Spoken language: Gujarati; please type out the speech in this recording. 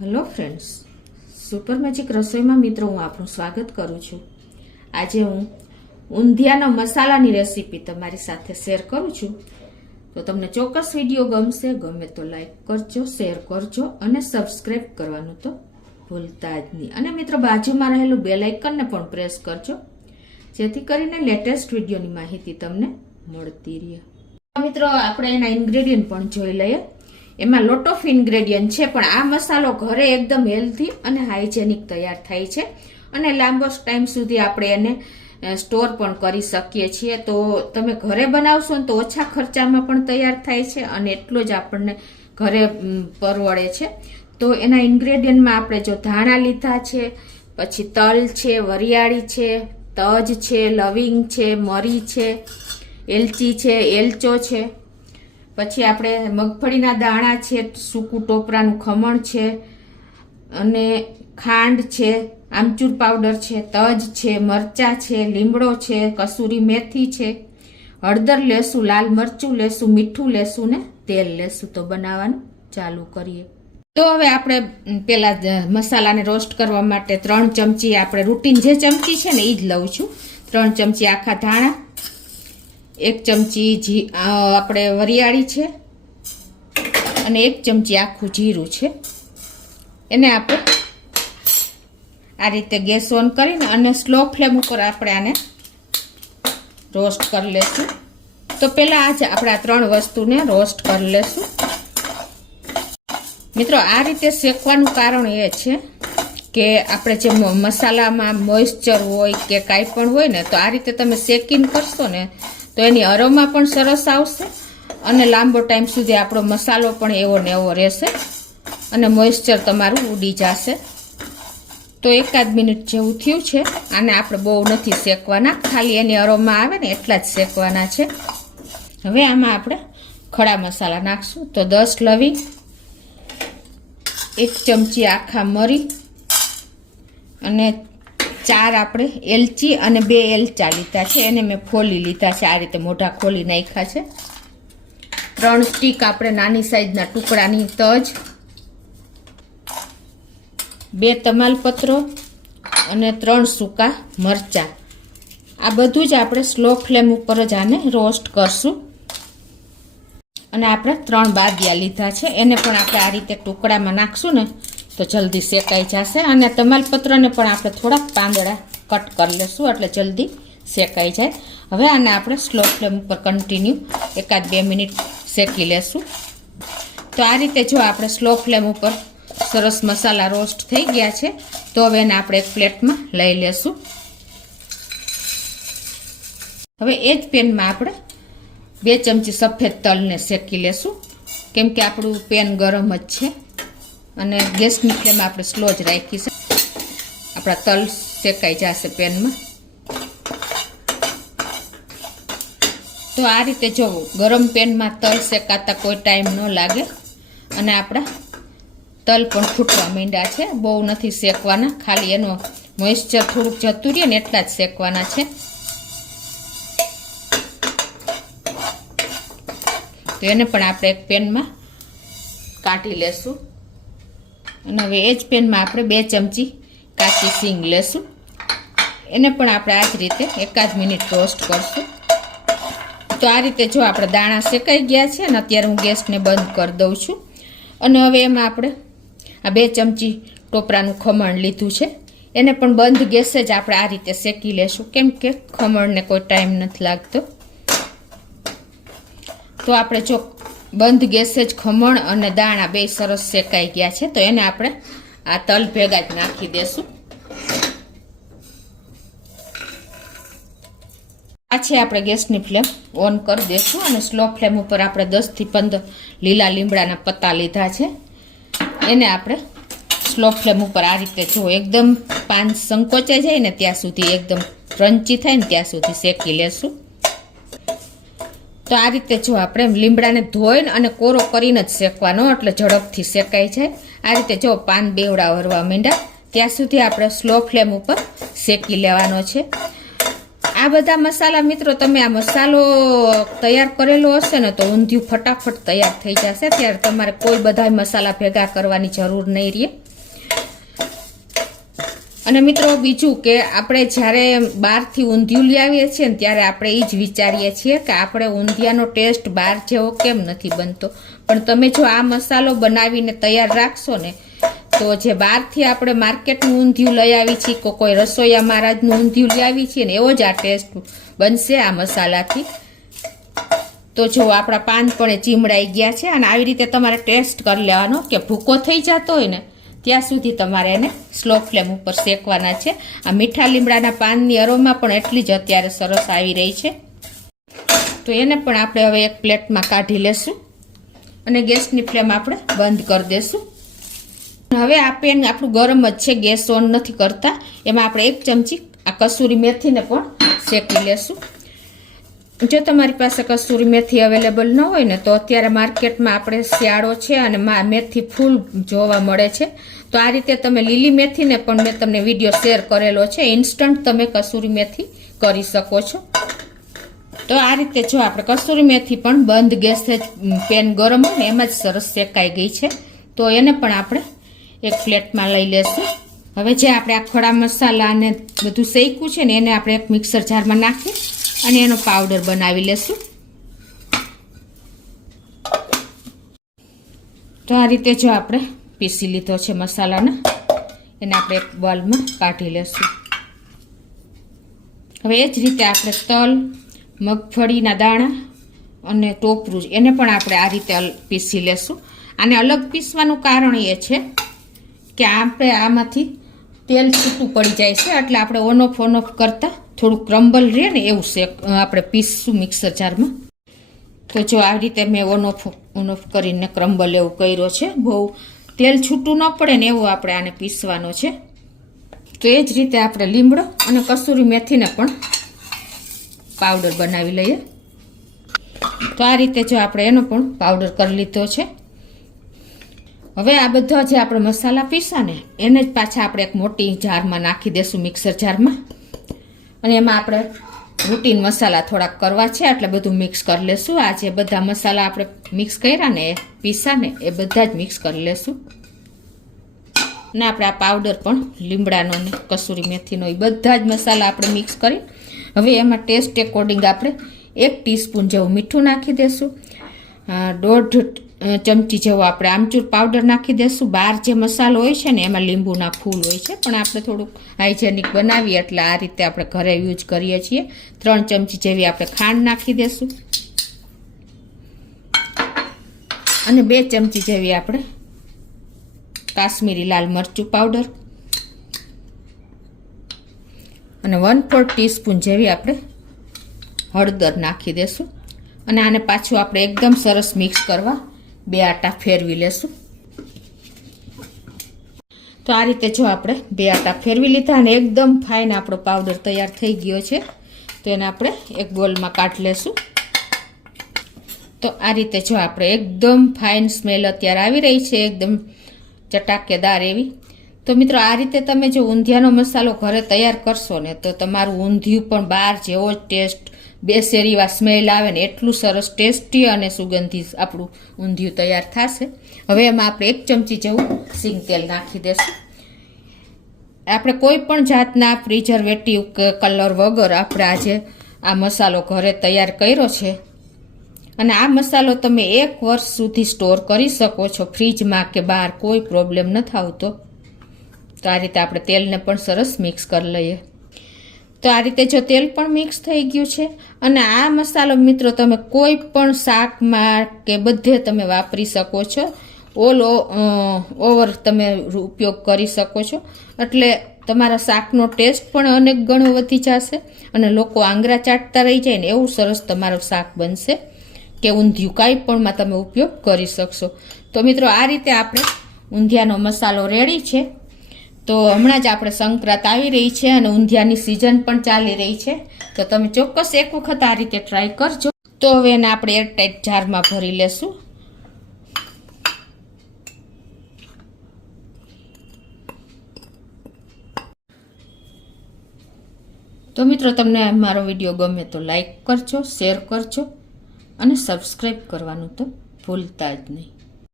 હેલો ફ્રેન્ડ્સ, સુપર મેજિક રસોઈમાં મિત્રો હું આપનું સ્વાગત કરું છું. આજે હું ઊંધિયાના મસાલાની રેસીપી તમારી સાથે શેર કરું છું. તો તમને ચોક્કસ વિડીયો ગમશે. ગમે તો લાઈક કરજો, શેર કરજો અને સબસ્ક્રાઈબ કરવાનું તો ભૂલતા જ નહીં. અને મિત્રો બાજુમાં રહેલું બેલ આઇકનને પણ પ્રેસ કરજો, જેથી કરીને લેટેસ્ટ વિડીયોની માહિતી તમને મળતી રહે. મિત્રો આપણે એના ઇન્ગ્રેડિયન્ટ પણ જોઈ લઈએ. એમાં લોટ ઓફ ઇન્ગ્રેડિયન્ટ છે, પણ આ મસાલો ઘરે એકદમ હેલ્ધી અને હાઇજેનિક તૈયાર થાય છે અને લાંબો ટાઈમ સુધી આપણે એને સ્ટોર પણ કરી શકીએ છીએ. તો તમે ઘરે બનાવશો ને તો ઓછા ખર્ચામાં પણ તૈયાર થાય છે અને એટલો જ આપણને ઘરે પરવડે છે. તો એના ઇન્ગ્રેડિયન્ટમાં આપણે જો ધાણા લીધા છે, પછી તલ છે, વરિયાળી છે, તજ છે, લવિંગ છે, મરી છે, એલચી છે, એલચો છે, પછી આપણે મગફળીના દાણા છે, સૂકું ટોપરાનું ખમણ છે અને ખાંડ છે, આમચૂર પાવડર છે, તજ છે, મરચા છે, લીમડો છે, કસૂરી મેથી છે, હળદર લેશું, લાલ મરચું લેશું, મીઠું લેશું ને તેલ લેશું. તો બનાવવાનું ચાલુ કરીએ. તો હવે આપણે પેલા મસાલાને રોસ્ટ કરવા માટે 3 ચમચી આપણે રૂટીન જે ચમચી છે ને એ જ લઉં છું. 3 ચમચી આખા ધાણા, 1 ચમચી આપણે વરિયાળી છે અને 1 ચમચી આખું જીરું છે. એને આપણે આ રીતે ગેસ ઓન કરીને અને સ્લો ફ્લેમ ઉપર આપણે આને રોસ્ટ કરી લેશું. તો પહેલાં આજે આપણે આ 3 વસ્તુને રોસ્ટ કરી લેશું. મિત્રો આ રીતે શેકવાનું કારણ એ છે કે આપણે જે મસાલામાં મોઇસ્ચર હોય કે કાંઈ પણ હોય ને, તો આ રીતે તમે શેકીને કરશો ને તો એની અરોમા પણ સરસ આવશે અને લાંબો ટાઈમ સુધી આપણો મસાલો પણ એવો ને એવો રહેશે અને મોઇસ્ચર તમારું ઉડી જશે. તો 1 મિનિટ જેવું થયું છે. આને આપણે બહુ નથી શેકવાના, ખાલી એની અરોમા આવે ને એટલા જ શેકવાના છે. હવે આમાં આપણે ખડા મસાલા નાખશું. તો 10 લવિંગ, 1 ચમચી આખા મરી અને 4 આપણે એલચી અને 2 એલચા લીધા છે. એને મેં ખોલી લીધા છે, આ રીતે મોઢા ખોલી નાખ્યા છે. 3 સ્ટીક આપણે નાની સાઈઝના ટુકડાની તજ, 2 તમાલપત્રો અને 3 સૂકા મરચા. આ બધું જ આપણે સ્લો ફ્લેમ ઉપર જ આને રોસ્ટ કરશું. અને આપણે 3 બાદિયા લીધા છે, એને પણ આપણે આ રીતે ટુકડામાં નાખશું ને તો જલ્દી શેકાઈ જશે. અને તમાલપત્રને પણ આપણે થોડાક પાંદડા કટ કરી લેશું એટલે જલ્દી શેકાઈ જાય. હવે આને આપણે સ્લો ફ્લેમ ઉપર કન્ટિન્યુ 1-2 મિનિટ શેકી લેશું. તો આ રીતે જો આપણે સ્લો ફ્લેમ ઉપર સરસ મસાલા રોસ્ટ થઈ ગયા છે. તો હવે એને આપણે એક પ્લેટમાં લઈ લેશું. હવે એ જ પેનમાં આપણે 2 ચમચી સફેદ તલને શેકી લેશું, કેમ કે આપણું પેન ગરમ જ છે અને ગેસની ફ્લેમ આપણે સ્લો જ રાખી છે. આપણા તલ શેકાઈ જશે પેનમાં. તો આ રીતે જો ગરમ પેનમાં તલ શેકાતા કોઈ ટાઈમ ન લાગે અને આપણા તલ પણ ફૂટવા માંડ્યા છે. બહુ નથી શેકવાના, ખાલી એનો મોઇસ્ચર થોડુંક જતું રહે ને એટલા જ શેકવાના છે. તો એને પણ આપણે એક પેનમાં કાઢી લેશું. અને હવે એ જ પેનમાં આપણે 2 ચમચી કાચી સિંગ લેશું. એને પણ આપણે આ જ રીતે 1 મિનિટ રોસ્ટ કરશું. તો આ રીતે જો આપણે દાણા શેકાઈ ગયા છે અને અત્યારે હું ગેસને બંધ કરી દઉં છું. અને હવે એમાં આપણે આ 2 ચમચી ટોપરાનું ખમણ લીધું છે, એને પણ બંધ ગેસે જ આપણે આ રીતે શેકી લેશું, કેમ કે ખમણને કોઈ ટાઈમ નથી લાગતો. તો આપણે જો બંધ ગેસે જ ખમણ અને દાણા 2 સરસ શેકાઈ ગયા છે. તો એને આપણે આ તલ ભેગા જ નાખી દેશું. પાછી આપણે ગેસની ફ્લેમ ઓન કરી દઈશું અને સ્લો ફ્લેમ ઉપર આપણે 10 થી 15 લીલા લીમડાના પત્તા લીધા છે. એને આપણે સ્લો ફ્લેમ ઉપર આ રીતે જો એકદમ પાન સંકોચાઈ જાય ને ત્યાં સુધી, એકદમ ક્રન્ચી થાય ને ત્યાં સુધી શેકી લેશું. તો આ રીતે જો આપણે લીમડાને ધોઈને અને કોરો કરીને જ શેકવાનો, એટલે ઝડપથી શેકાઈ જાય. આ રીતે જો પાન બેવડા વરવા માંડ્યા ત્યાં સુધી આપણે સ્લો ફ્લેમ ઉપર શેકી લેવાનો છે. આ બધા મસાલા મિત્રો, તમે આ મસાલો તૈયાર કરેલો હશે ને તો ઊંધિયું ફટાફટ તૈયાર થઈ જશે. ત્યારે તમારે કોઈ બધા મસાલા ભેગા કરવાની જરૂર નહીં રહે. અને મિત્રો બીજું કે આપણે જ્યારે બહારથી ઊંધિયું લઈ આવીએ છીએ ને ત્યારે આપણે એ જ વિચારીએ છીએ કે આપણે ઊંધિયાનો ટેસ્ટ બહાર જેવો કેમ નથી બનતો, પણ તમે જો આ મસાલો બનાવીને તૈયાર રાખશો ને તો જે બહારથી આપણે માર્કેટનું ઊંધિયું લઈ આવી છીએ કે કોઈ રસોઈયા મહારાજનું ઊંધિયું લઈ આવી છીએ ને એવો જ આ ટેસ્ટ બનશે આ મસાલાથી. તો જો આપણા પાન પણ ચીમડાઈ ગયા છે અને આવી રીતે તમારે ટેસ્ટ કરી લેવાનો કે ભૂકો થઈ જતો હોય ને ત્યાં સુધી તમારે એને સ્લો ફ્લેમ ઉપર શેકવાના છે. આ મીઠા લીમડાના પાનની અરોમા પણ એટલી જ અત્યારે સરસ આવી રહી છે. તો એને પણ આપણે હવે એક પ્લેટમાં કાઢી લેશું અને ગેસની ફ્લેમ આપણે બંધ કરી દેશું. હવે આ પેન આપણું ગરમ જ છે, ગેસ ઓન નથી કરતા. એમાં આપણે 1 ચમચી આ કસૂરી મેથીને પણ શેકી લેશું. જો તમારી પાસે કસૂરી મેથી અવેલેબલ ન હોય ને તો અત્યારે માર્કેટમાં આપણે શિયાળો છે અને મેથી ફૂલ જોવા મળે છે. તો આ રીતે તમે લીલી મેથીને પણ મેં તમને વિડીયો શેર કરેલો છે, ઇન્સ્ટન્ટ તમે કસૂરી મેથી કરી શકો છો. તો આ રીતે જો આપણે કસૂરી મેથી પણ બંધ ગેસે પેન ગરમ હોય ને એમાં જ સરસ શેકાઈ ગઈ છે. તો એને પણ આપણે એક પ્લેટમાં લઈ લેશું. હવે જે આપણે આ ખડા મસાલા અને બધું શેક્યું છે ને એને આપણે એક મિક્સર જારમાં નાખી અને એનો પાવડર બનાવી લેશું. તો આ રીતે જો આપણે પીસી લીધો છે મસાલાને, એને આપણે એક બોલમાં કાઢી લેશું. હવે એ જ રીતે આપણે તલ, મગફળીના દાણા અને ટોપરું એને પણ આપણે આ રીતે પીસી લેશું. આને અલગ પીસવાનું કારણ એ છે કે આપણે આમાંથી તેલ છૂટું પડી જાય છે, એટલે આપણે ઓન ઓફ કરતાં થોડું ક્રમ્બલ રહે ને એવું આપણે પીસશું મિક્સર જારમાં. તો જો આવી રીતે મેં ઓન ઓફ કરીને ક્રમ્બલ એવું કર્યો છે. બહુ તેલ છૂટું ન પડે ને એવું આપણે આને પીસવાનો છે. તો એ જ રીતે આપણે લીમડો અને કસૂરી મેથીને પણ પાવડર બનાવી લઈએ. તો આ રીતે જો આપણે એનો પણ પાવડર કરી લીધો છે. હવે આ બધા જે આપણે મસાલા પીસા ને એને જ પાછા આપણે એક મોટી જારમાં નાખી દેશું, મિક્સર જારમાં. અને એમાં આપણે રૂટીન મસાલા થોડાક કરવા છે એટલે બધું મિક્સ કરી લેશું. આ જે બધા મસાલા આપણે મિક્સ કર્યા ને પીસા ને એ બધા જ મિક્સ કરી લેશું. અને આપણે આ પાવડર પણ લીમડાનો ને કસૂરી મેથીનો એ બધા જ મસાલા આપણે મિક્સ કરી હવે એમાં ટેસ્ટ એકોર્ડિંગ આપણે 1 ટીસ્પૂન જેવું મીઠું નાખી દેશું. 1.5 ચમચી જેવો આપણે આમચૂર પાવડર નાખી દેશું. બહાર જે મસાલો હોય છે ને એમાં લીંબુના ફૂલ હોય છે, પણ આપણે થોડુંક હાઇજેનિક બનાવીએ એટલે આ રીતે આપણે ઘરે યુઝ કરીએ છીએ. 3 ચમચી જેવી આપણે ખાંડ નાખી દેશું અને 2 ચમચી જેવી આપણે કાશ્મીરી લાલ મરચું પાવડર અને 1/4 ટીસ્પૂન જેવી આપણે હળદર નાખી દેશું. અને આને પાછું આપણે એકદમ સરસ મિક્સ કરવા 2 આટા ફેરવી લેશું. તો આ રીતે જો આપણે 2 આટા ફેરવી લીધા અને એકદમ ફાઇન આપણો પાવડર તૈયાર થઈ ગયો છે. તો એને આપણે એક બોલમાં કાઢી લેશું. તો આ રીતે જો આપણે એકદમ ફાઇન સ્મેલ અત્યારે આવી રહી છે, એકદમ ચટાકેદાર એવી. તો મિત્રો આ રીતે તમે જો ઊંધિયાનો મસાલો ઘરે તૈયાર કરશો ને તો તમારું ઊંધિયું પણ બહાર જેવો જ ટેસ્ટ બેસેરીવા સ્મેલ આવે ને એટલું સરસ ટેસ્ટી અને સુગંધી આપણું ઊંધિયું તૈયાર થશે. હવે એમાં આપણે 1 ચમચી જેવું સિંગ તેલ નાખી દેશું. આપણે કોઈ પણ જાતના પ્રિઝર્વેટિવ કે કલર વગર આપણે આજે આ મસાલો ઘરે તૈયાર કર્યો છે અને આ મસાલો તમે 1 વર્ષ સુધી સ્ટોર કરી શકો છો ફ્રીજમાં કે બહાર, કોઈ પ્રોબ્લેમ નથી આવતો. તો આ રીતે આપણે તેલને પણ સરસ મિક્સ કરી લઈએ. તો આ રીતે જો તેલ પણ મિક્સ થઈ ગયું છે અને આ મસાલો મિત્રો તમે કોઈ પણ શાકમાં કે બધે તમે વાપરી શકો છો, ઓલ ઓવર તમે ઉપયોગ કરી શકો છો. એટલે તમારા શાકનો ટેસ્ટ પણ અનેક ગણો વધી જશે અને લોકો આંગળા ચાટતા રહી જાય ને એવું સરસ તમારું શાક બનશે કે ઊંધિયું કાંઈ પણમાં તમે ઉપયોગ કરી શકશો. તો મિત્રો આ રીતે આપણે ઊંધિયાનો મસાલો રેડી છે. તો હમણાં જ આપણે સંક્રાંત આવી રહી છે અને ઊંધિયાની સિઝન પણ ચાલી રહી છે. તો તમે ચોક્કસ એક વખત આ રીતે ટ્રાય કરજો. તો હવે એને આપણે એરટાઈટ જારમાં ભરી લેશું. તો મિત્રો તમને મારો વિડીયો ગમે તો લાઈક કરજો, શેર કરજો અને સબસ્ક્રાઈબ કરવાનું તો ભૂલતા જ નહીં.